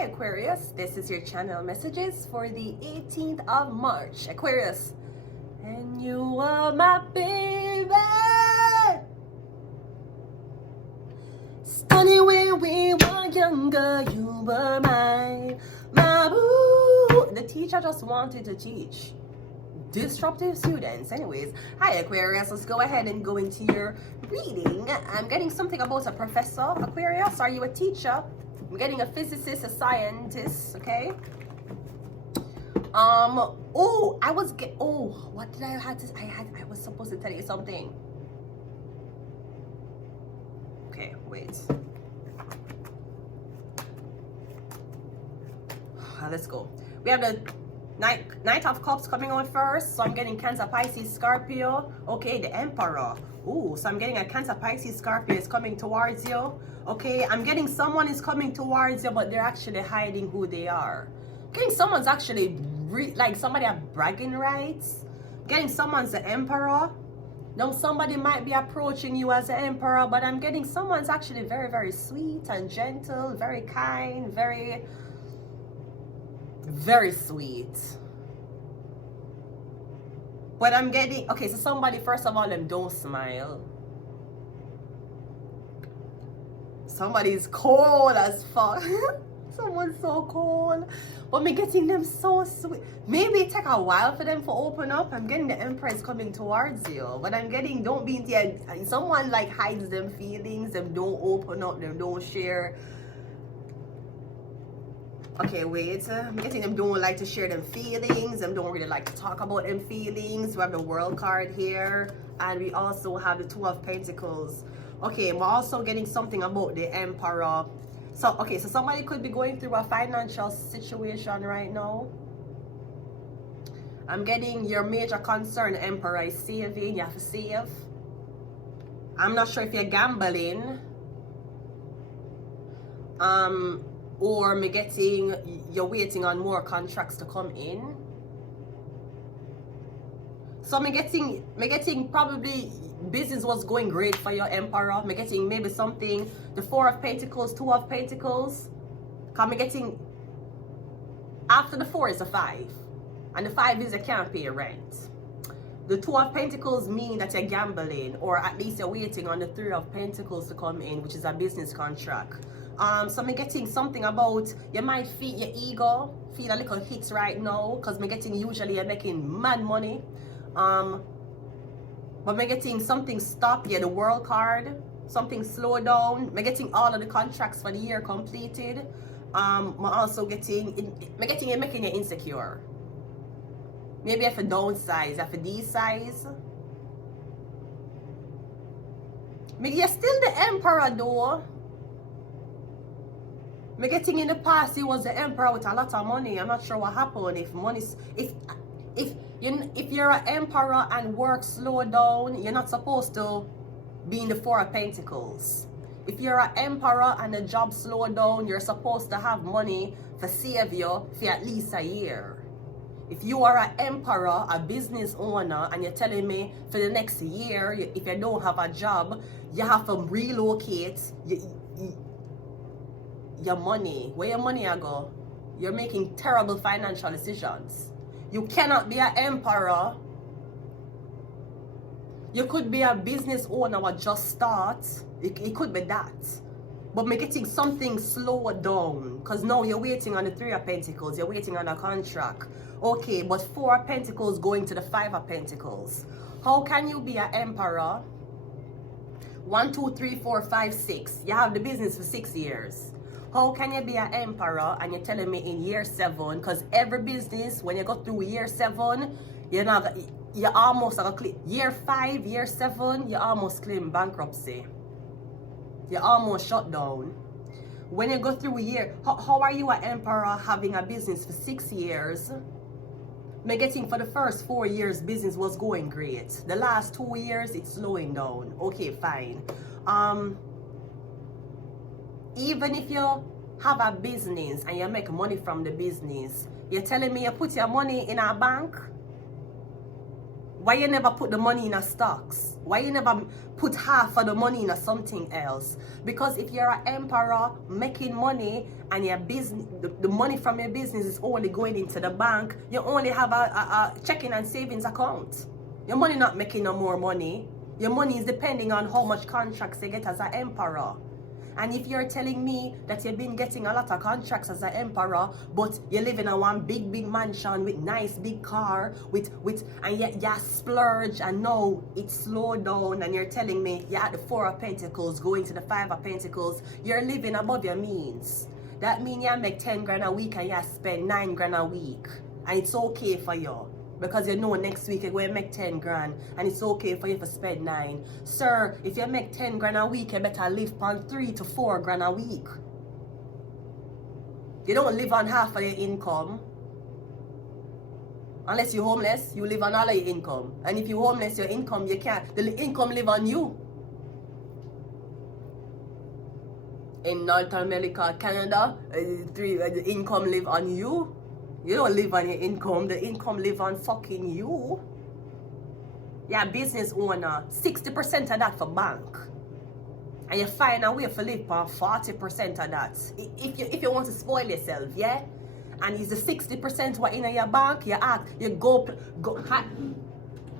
Hi Aquarius, this is your channel messages for the 18th of March. Aquarius, and you are my baby. Stunning when we were younger, you were my boo. The teacher just wanted to teach. Disruptive students. Anyways, hi Aquarius, let's go ahead and go into your reading. I'm getting something about a professor. Aquarius, are you a teacher? I'm getting a physicist, a scientist, okay? What did I have to I was supposed to tell you something. Okay, wait. Let's go. We have the Knight of Cups coming out first. So I'm getting Cancer, Pisces, Scorpio. Okay, the Emperor. Ooh, so I'm getting a Cancer, Pisces, Scorpio is coming towards you. Okay, I'm getting someone is coming towards you, but they're actually hiding who they are. Getting someone's actually like somebody have bragging rights. Getting someone's the Emperor. Now somebody might be approaching you as the Emperor, but I'm getting someone's actually very, very sweet and gentle, very kind, very sweet. But I'm getting, okay, so somebody, first of all, them don't smile. Somebody's cold as fuck. Someone's so cold. But me getting them so sweet. Maybe it take a while for them to open up. I'm getting the Empress coming towards you. But I'm getting, don't be there. Someone like hides them feelings. Them don't open up. Them don't share. Okay, wait. I'm getting them don't like to share them feelings. Them don't really like to talk about them feelings. We have the World card here. And we also have the Two of Pentacles. Okay, we're also getting something about the Emperor. So, okay, so somebody could be going through a financial situation right now. I'm getting your major concern, Emperor, is saving. You have to save. I'm not sure if you're gambling. Or me getting, you're waiting on more contracts to come in. So me getting probably business was going great for your Emperor. Me getting maybe something, the Four of Pentacles, Two of Pentacles. Cause me getting, after the Four is a Five. And the Five is you can't pay rent. The Two of Pentacles mean that you're gambling, or at least you're waiting on the Three of Pentacles to come in, which is a business contract. So me getting something about, you might feel your ego, feel a little hit right now, because me getting usually you're making mad money. But me getting something stop, yeah, the World card, something slow down. Me getting all of the contracts for the year completed. Me also getting, me getting it making you insecure. Maybe I have to downsize, I have to de-size. You're still the Emperor though. Me getting in the past, he was the Emperor with a lot of money. I'm not sure what happened. If money's, if you're an Emperor and work slow down, you're not supposed to be in the Four of Pentacles. If you're an Emperor and the job slow down, you're supposed to have money for save you for at least a year. If you are an Emperor, a business owner, and you're telling me for the next year, if you don't have a job, you have to relocate your money. Where your money go? You're making terrible financial decisions. You cannot be an Emperor. You could be a business owner or just start. It could be that. But me getting something slow down. Because now you're waiting on the Three of Pentacles. You're waiting on a contract. Okay, but Four of Pentacles going to the Five of Pentacles. How can you be an Emperor? 1, 2, 3, 4, 5, 6. You have the business for 6 years. How can you be an Emperor and you're telling me in year 7? Because every business, when you go through year 7, you almost year 5, year 7, you almost claim bankruptcy. You almost shut down. When you go through a year, how are you an Emperor having a business for 6 years? Me getting for the first 4 years, business was going great. The last 2 years, it's slowing down. Okay, fine. Even if you have a business and you make money from the business, you're telling me you put your money in a bank? Why you never put the money in a stocks? Why you never put half of the money in a something else? Because if you're an emperor making money and your business, the money from your business is only going into the bank, you only have a checking and savings account. Your money not making no more money. Your money is depending on how much contracts you get as an emperor. And if you're telling me that you've been getting a lot of contracts as an emperor, but you live in a one big mansion with nice big car, and yet you splurge, and now it's slowed down, and you're telling me you're at the 4 of Pentacles going to the 5 of Pentacles, you're living above your means. That means you make 10 grand a week and you spend 9 grand a week. And it's okay for you. Because you know next week you're going to make 10 grand and it's okay for you to spend 9. Sir, if you make 10 grand a week, you better live on 3 to 4 grand a week. You don't live on half of your income. Unless you're homeless, you live on all of your income. And if you're homeless, your income, you can't, the income live on you. In North America, Canada, the income live on you. You don't live on your income. The income live on fucking you. You're a business owner. 60% of that for bank. And you find a way to live on 40% of that. If you want to spoil yourself, yeah? And it's the 60% what in your bank, you go.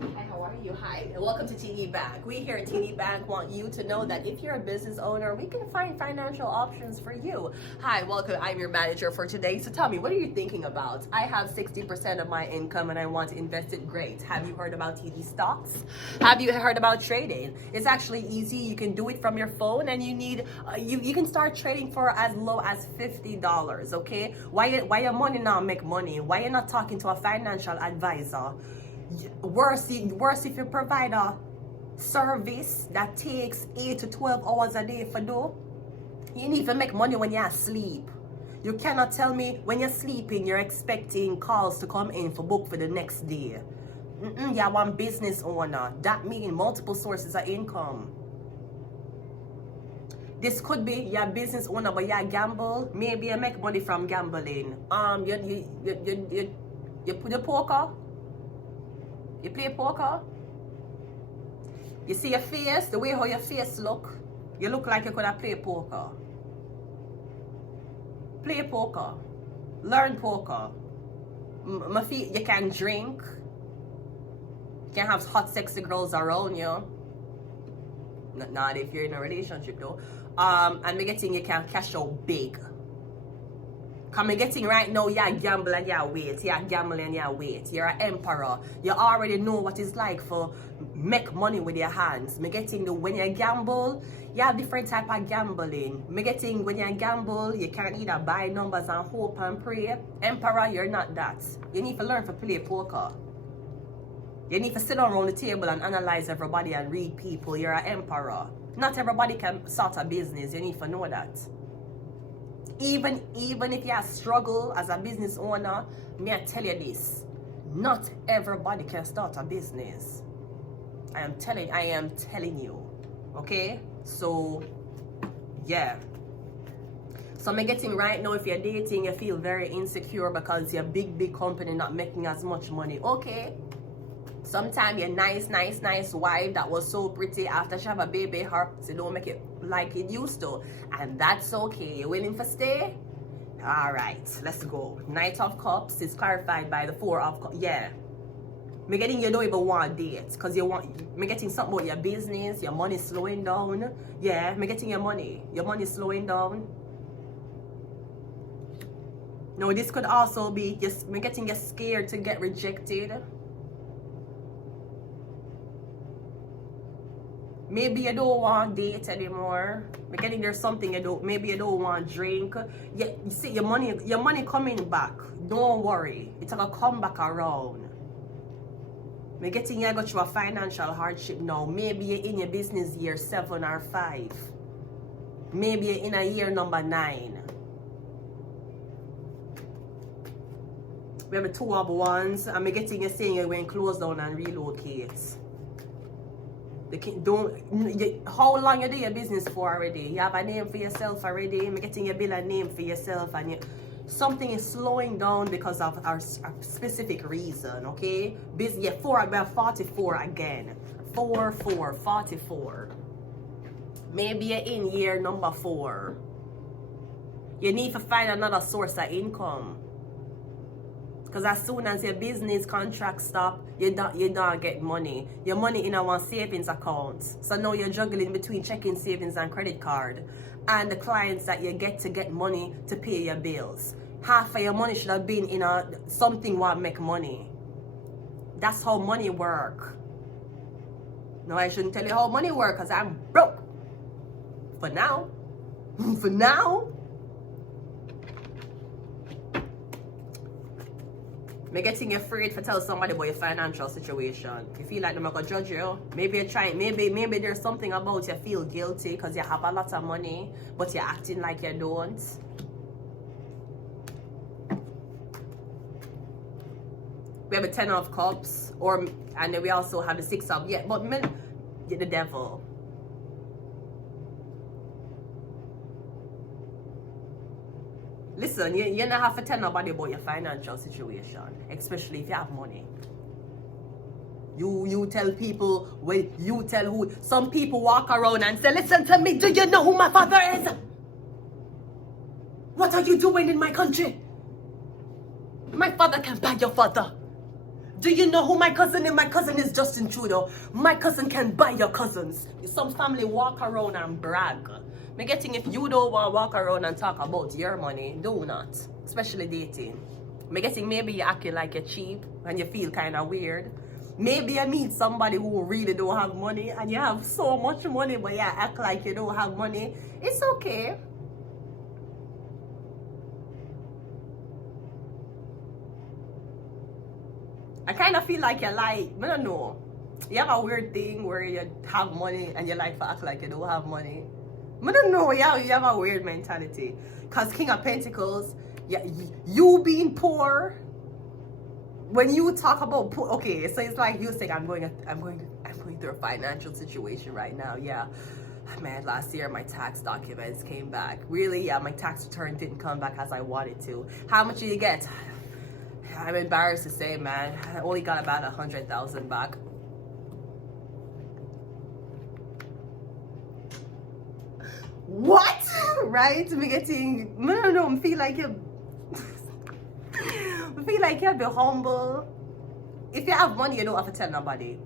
Hi, how are you? Hi, welcome to TD Bank. We here at TD Bank want you to know that if you're a business owner, we can find financial options for you. Hi, welcome. I'm your manager for today. So tell me, what are you thinking about? I have 60% of my income and I want to invest it. Great. Have you heard about TD stocks? Have you heard about trading? It's actually easy. You can do it from your phone, and you need you can start trading for as low as $50. Okay? Why your money not make money? Why you're not talking to a financial advisor? Worse if you provide a service that takes 8 to 12 hours a day for do. You need to make money when you're asleep. You cannot tell me when you're sleeping you're expecting calls to come in for book for the next day. You're one business owner. That means multiple sources of income. This could be your business owner, but you gamble. Maybe you make money from gambling. You play poker. You play poker. You see your face, the way how your face look. You look like you could have played poker. Play poker. Learn poker. You can drink. You can have hot, sexy girls around you. Not if you're in a relationship though. And me getting you can cash out big. Cause me getting right now, you're gamble and you wait. You're gambling and you wait. You're an emperor. You already know what it's like for make money with your hands. Me getting the when you gamble, you have different type of gambling. Me getting when you gamble, you can either buy numbers and hope and pray. Emperor, you're not that. You need to learn to play poker. You need to sit around the table and analyze everybody and read people. You're an emperor. Not everybody can start a business. You need to know that. Even if you struggle as a business owner, may I tell you this, not everybody can start a business. I am telling you, okay? So, yeah. So I'm getting right now, if you're dating, you feel very insecure because your big company not making as much money. Okay. Sometimes your nice wife that was so pretty after she have a baby, her so don't make it like it used to. And that's okay. You willing to stay? Alright, let's go. Knight of Cups is clarified by the 4 of Cups. Yeah. Me getting you don't even want dates because you want me getting something about your business, your money slowing down. Yeah, me getting your money slowing down. No, this could also be just me getting you scared to get rejected. Maybe you don't want date anymore. Getting there's something you don't. Maybe you don't want drink. Yeah, you see your money coming back. Don't worry, it's gonna come back around. Me getting you got through a financial hardship now. Maybe you're in your business year 7 or 5. Maybe you're in a year number 9. We have a 2 of Wands, and me getting you saying you're going to close down and relocate. How long you do your business for already? You have a name for yourself already. I'm getting you build a name for yourself, and Something is slowing down because of our specific reason, okay? Yeah, 4, we have 44 again. 4, 4, 44. Maybe you're in year number 4. You need to find another source of income. Because as soon as your business contract stop, you don't get money. Your money in our savings account. So now you're juggling between checking savings and credit card. And the clients that you get money to pay your bills. Half of your money should have been in something what make money. That's how money work. No, I shouldn't tell you how money work because I'm broke. For now. For now. Me getting afraid to tell somebody about your financial situation. You feel like they're gonna judge you. Maybe you're trying, maybe there's something about you feel guilty because you have a lot of money, but you're acting like you don't. We have a 10 of cups, and then we also have the 6 of, but the devil. Listen, you don't have to tell nobody about your financial situation, especially if you have money. You tell people, you tell who. Some people walk around and say, listen to me, do you know who my father is? What are you doing in my country? My father can buy your father. Do you know who my cousin is? My cousin is Justin Trudeau. My cousin can buy your cousins. Some family walk around and brag. Me getting if you don't want to walk around and talk about your money, do not. Especially dating. Me getting maybe you're acting like you're cheap and you feel kind of weird. Maybe you meet somebody who really don't have money and you have so much money but you act like you don't have money. It's okay. I kind of feel like you're like, I don't know. You have a weird thing where you have money and you like to act like you don't have money. I don't know, you have a weird mentality. Because King of Pentacles, you being poor, when you talk about poor, okay, so it's like you saying, I'm going through a financial situation right now. Yeah, man, last year my tax documents came back. Really, yeah, my tax return didn't come back as I wanted to. How much do you get? I'm embarrassed to say, man, I only got about 100,000 back. What? Right? Me getting, I don't know, I feel like you have to be humble. If you have money, you don't have to tell nobody.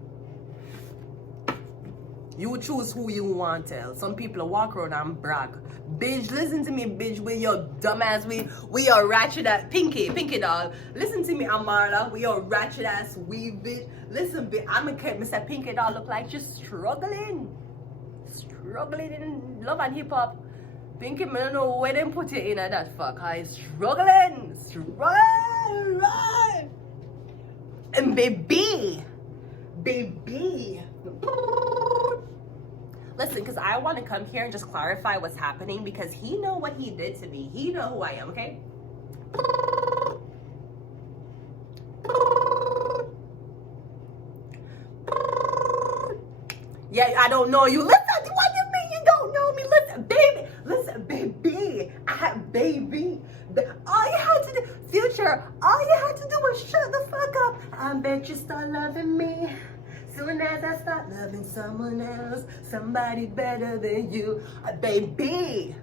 You choose who you want to tell. Some people walk around and brag. Bitch, listen to me, bitch. We your dumbass. We are ratchet ass. Pinky doll. Listen to me, Amara. We are ratchet ass. We bitch. Listen, bitch. I'm a kid. Mr. Pinky doll look like she's struggling in love and hip hop. Pinky, I don't know where they put it in at that fuck. I struggling. Right. And baby. Listen, because I want to come here and just clarify what's happening because he know what he did to me. He know who I am, okay? Yeah, I don't know you. Listen, what do you mean you don't know me? Listen, baby. Baby. All you had to do, future, all you had to do was shut the fuck up. I bet you start loving me. Soon as I start loving someone else, somebody better than you, baby.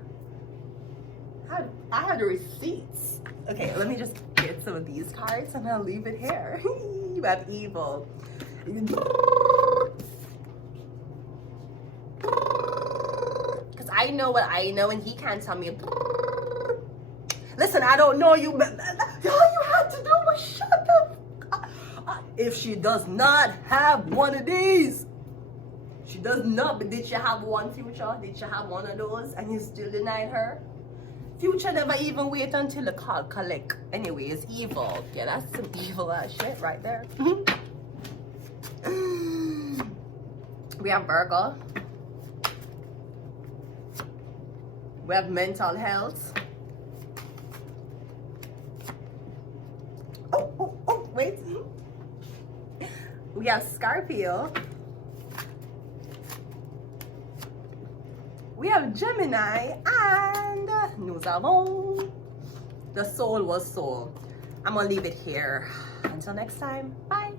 I have the receipts. Okay, let me just get some of these cards and I'll leave it here. You have evil. Because I know what I know and he can't tell me. Listen, I don't know you, but all you had to do was shut the if she does not have one of these, she does not, but did she have one, future? Did she have one of those and you still denied her? Future never even wait until the call collect. Anyway, it's evil. Yeah, that's some evil ass shit right there. We have Virgo. We have mental health. Oh, wait. We have Scorpio. We have Gemini and nous avons The soul was soul. I'm gonna leave it here. Until next time, bye.